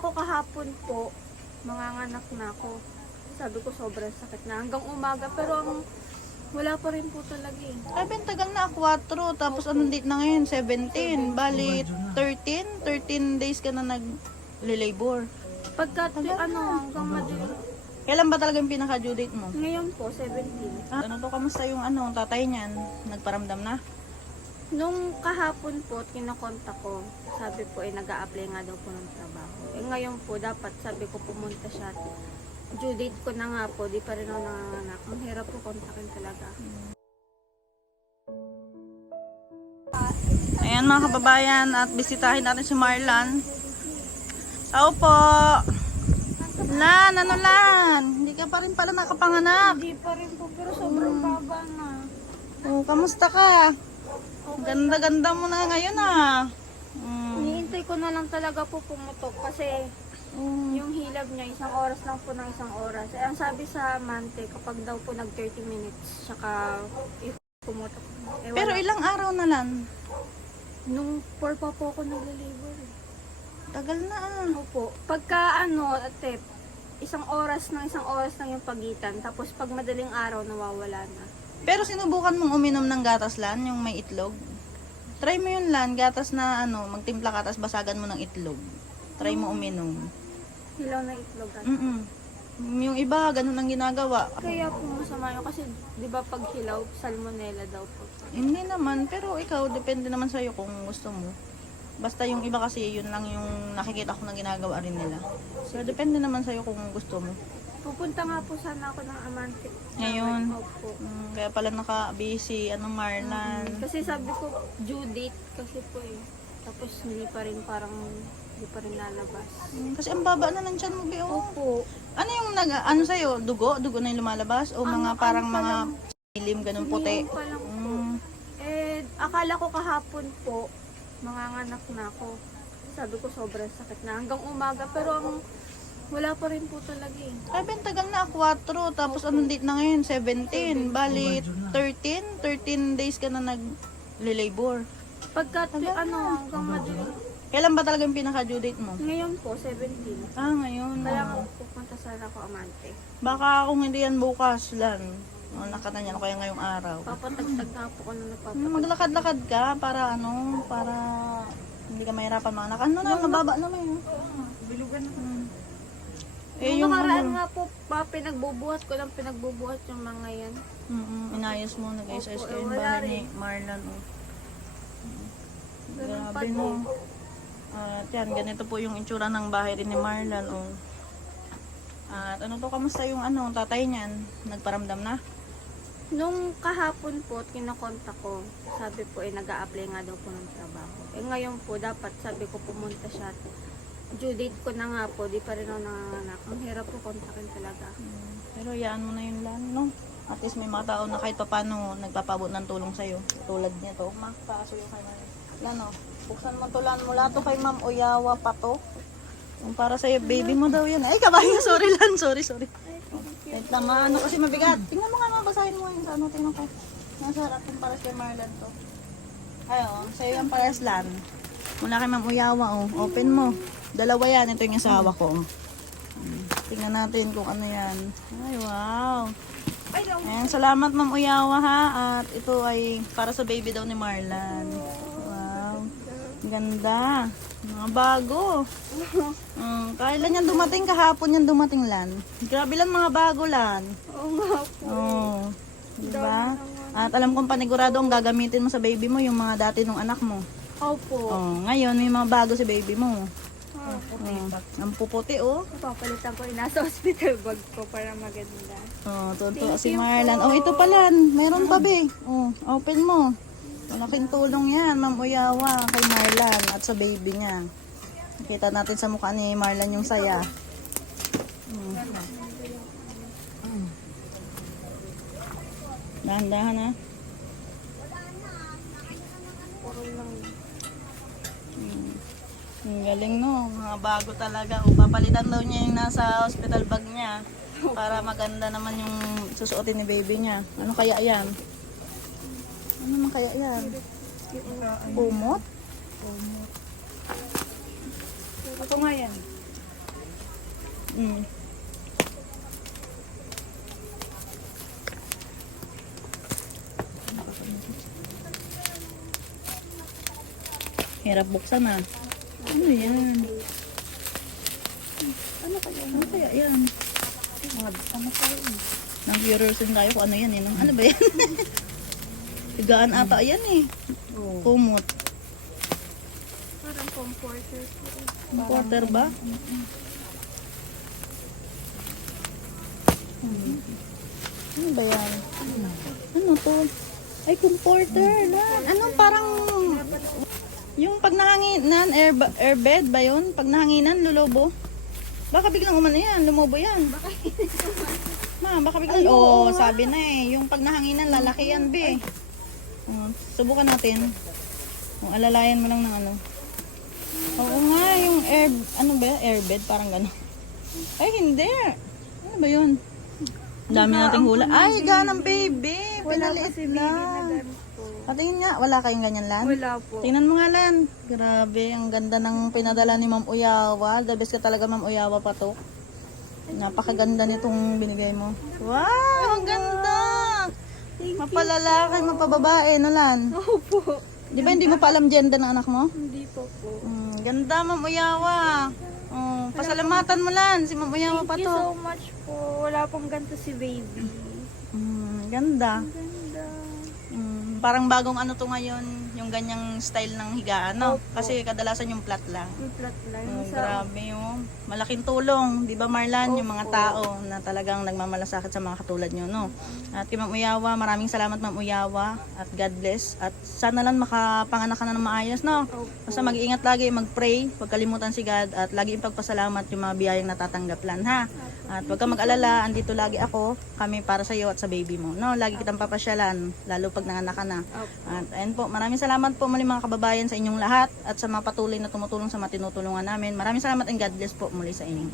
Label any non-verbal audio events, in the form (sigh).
akala ko kahapon po, manganganak na ako. Sabi ko sobrang sakit na hanggang umaga. Pero ang wala pa rin po talaga eh. Ay, ben, tagal na, 4. Tapos anong date na ngayon? 17. Bali, 13. 13 days ka na nag-labor. Pagka ano, hanggang madilim. Kailan ba talaga yung pinaka-due date mo? Ngayon po, 17. Ah, ano to, kamusta yung ano, tatay niyan? Nagparamdam na? Nung kahapon po, kinakontak ko, sabi po eh, nag apply nga daw po ng trabaho. Eh ngayon po, dapat sabi ko pumunta siya. Due date ko na nga po, di pa rin ako nanganganak. Ang hirap po kontakin talaga. Ayan mga kababayan, at bisitahin natin si Marlan. Tao po! Lan, ano Lan? Hindi ka pa rin pala nakapanganak. Hindi pa rin po, pero sobrang baba na. Oh, kamusta ka? Ganda-ganda mo na ngayon ah. Mm. Iniintay ko na lang talaga po pumutok kasi Mm. yung hilab niya isang oras lang po ng isang oras. Eh, ang sabi sa mante, kapag daw po nag 30 minutes, saka if pumutok. Eh, Pero wala. ilang araw na lang? Nung 4 pa po ako nag-labor. Tagal na ah. Opo. Pagka ano, ate, isang oras ng isang oras lang yung pagitan. Tapos pag madaling araw, nawawala na. Pero sinubukan mong uminom ng gatas lan, yung may itlog. Try mo yun lan, gatas na ano, magtimpla ka tapos basagan mo ng itlog. Try mo uminom. Hilaw na itlog. ate. Mm Yung iba, ganun ang ginagawa. Kaya po masama yun kasi di ba pag hilaw, salmonella daw po. Hindi naman, pero ikaw, depende naman sa'yo kung gusto mo. Basta yung iba kasi, yun lang yung nakikita ko na ginagawa rin nila. So, depende naman sa'yo kung gusto mo. Pupunta nga po sana ako ng amante. Ngayon? Opo. Mm, kaya pala naka-busy, ano, Marlan. Kasi sabi ko, due date kasi po eh. Tapos hindi pa rin parang, hindi pa rin lalabas. Mm, kasi ang baba na ng tiyan mo, Bio. Opo. Ano yung nag, ano sa'yo, dugo? Dugo na yung lumalabas? O mga Ano- parang ano mga lang? ilim, ganun puti? Pa lang. Mm, Eh, akala ko kahapon po, manganganak na ako. Sabi ko sobrang sakit na hanggang umaga. Pero ang wala pa rin po talaga eh. ay, ben, tagal na, 4. Tapos anong date na ngayon? 17. Bali, 13. 13 days ka na nag-labor. Pagka ano, hanggang madilim. Kailan ba talaga yung pinaka-due date mo? Ngayon po, 17. Ah, ngayon. Kaya nga pupunta sana ako amante. Baka kung hindi yan bukas lan. O, nakata niya kaya ngayong araw. Papatagtag na po ko na Ano, nagpapatagtag. Maglakad-lakad ka para ano, para hindi ka mahirapan mga anak. Ano na, mababa naman yun. Bilugan na. Hmm. Eh, yung nakaraan ano, nga po, pa, pinagbubuhat ko lang, pinagbubuhat yung mga yan. mm inayos mo, nag-ayos-ayos Opo, kayo eh, yung wala bahay rin. ni Marlon. Oh. Ganun pa Grabe din. no. At yan, ganito po yung itsura ng bahay rin ni Marlon. Oh. At ano to, kamusta yung ano, tatay niyan? Nagparamdam na? Nung kahapon po, kinakontak ko, sabi po eh, nag apply nga daw po ng trabaho. Eh ngayon po, dapat sabi ko pumunta siya. Due date ko na nga po, di pa rin ako nanganganak. Ang hirap po kontakin talaga. Mm, Pero yaan mo na yun lang, no? At least may mga tao na kahit papano nagpapabot ng tulong sa'yo. Tulad niya to. Ma, paaso yung kay Ma'am. Yan o. Buksan mo to lan mula to kay Ma'am Oyawa pa to. Yung para sa'yo, baby mo daw yan. Ay, kabayo. Sorry lan. Sorry, sorry. Wait lang, ano kasi mabigat. Tingnan mo nga, mabasahin mo yun sa ano. Tingnan ko. Nasa harap yung para kay Marlan to. Ay, oh. Sa'yo yung pares lan. Mula kay Ma'am Oyawa, oh. Open mo. Dalawa yan. Ito yung asawa ko. Tingnan natin kung ano yan. Ay, wow. Ayan, salamat Ma'am Uyawa ha. At ito ay para sa baby daw ni Marlan. Wow. Ganda. Mga bago. Mm, kailan yan dumating? Kahapon yan dumating lan. Grabe lang mga bago lan. Oo nga po. Oh. Diba? At alam kong panigurado ang gagamitin mo sa baby mo yung mga dati nung anak mo. Opo. Oh, ngayon may mga bago si baby mo. Ah, Oh, ang puputi oh. Papalitan ko yung nasa (laughs) hospital bag ko para maganda. Oh, Thank si Marlan. Oh, ito pala. Meron pa, be. Oh, open mo. Malaking tulong yan, Ma'am Uyawa, kay Marlan at sa baby niya. Kita natin sa mukha ni Marlan yung saya. Mm. Mm. Dahan-dahan ha. Puro lang. Mm. Ang galing no, mga bago talaga. O, papalitan daw niya yung nasa hospital bag niya (laughs) para maganda naman yung susuotin ni baby niya. Ano kaya yan? Ano naman kaya yan? Umot? Ito nga yan. Mm. Hirap buksan ah. Ano yan? Ano kaya? Ano kaya yan? Mga ano kaya? Nang-curious din tayo kung ano yan eh. no? Ano ba yan? (laughs) Higaan ata yan eh. Oh. Kumot. Parang comforter po. Quarter ba? Hmm. Ano ba yan? Ano to? Ay, comforter. Lan. Anong parang... Yung pag nahanginan, air, airbed ba yun? Pag nahanginan, lulobo? Baka biglang umano yan, lumobo yan. (laughs) Ma, baka biglang... Oo, sabi na eh. Yung pag nahanginan, lalaki yan, be. Oh, subukan natin. Oh, alalayan mo lang ng ano. Oo nga, yung air, ano ba, yan? airbed, parang gano'n. Ay, hindi. Ano ba yun? Ang dami nating hula. Ay, ganang baby. Wala Pinaliit na. Patingin nga, wala kayong ganyan lan? Wala po. Tingnan mo nga lan. Grabe, ang ganda ng pinadala ni Ma'am Uyawa. The best ka talaga Ma'am Uyawa pa to. Napakaganda nitong binigay mo. Wow, ang ganda! Mapalalaki, mapababae, no lan? Opo. Di ba hindi mo pa alam gender ng anak mo? Hindi po po. Mm, ganda, Ma'am Uyawa. Oh, pasalamatan mo lan, si Ma'am Uyawa pa Thank you to. so much po. Wala pong ganito si baby. Mm, ganda. Ang ganda. Mm, parang bagong ano to ngayon, yung ganyang style ng higaan, no? Opo. Kasi kadalasan yung flat lang. Yung flat lang. Oh, Sa, grabe yung malaking tulong, 'di ba Marlan, yung mga Opo. tao na talagang nagmamalasakit sa mga katulad nyo, no? At kay Ma'am Uyawa, maraming salamat Ma'am Uyawa at God bless at sana lang makapanganak ka na ng maayos, no? Opo. Basta mag-iingat lagi, mag-pray, huwag kalimutan si God at lagi ipagpasalamat yung mga biyayang natatanggap lan, ha? At huwag kang mag-alala, andito lagi ako, kami para sa iyo at sa baby mo, no? Lagi kitang papasyalan, lalo pag nanganak ka na. At ayun po, maraming salamat po muli mga kababayan sa inyong lahat at sa mga patuloy na tumutulong sa mga tinutulungan namin. Maraming salamat and God bless po muli sa inyo.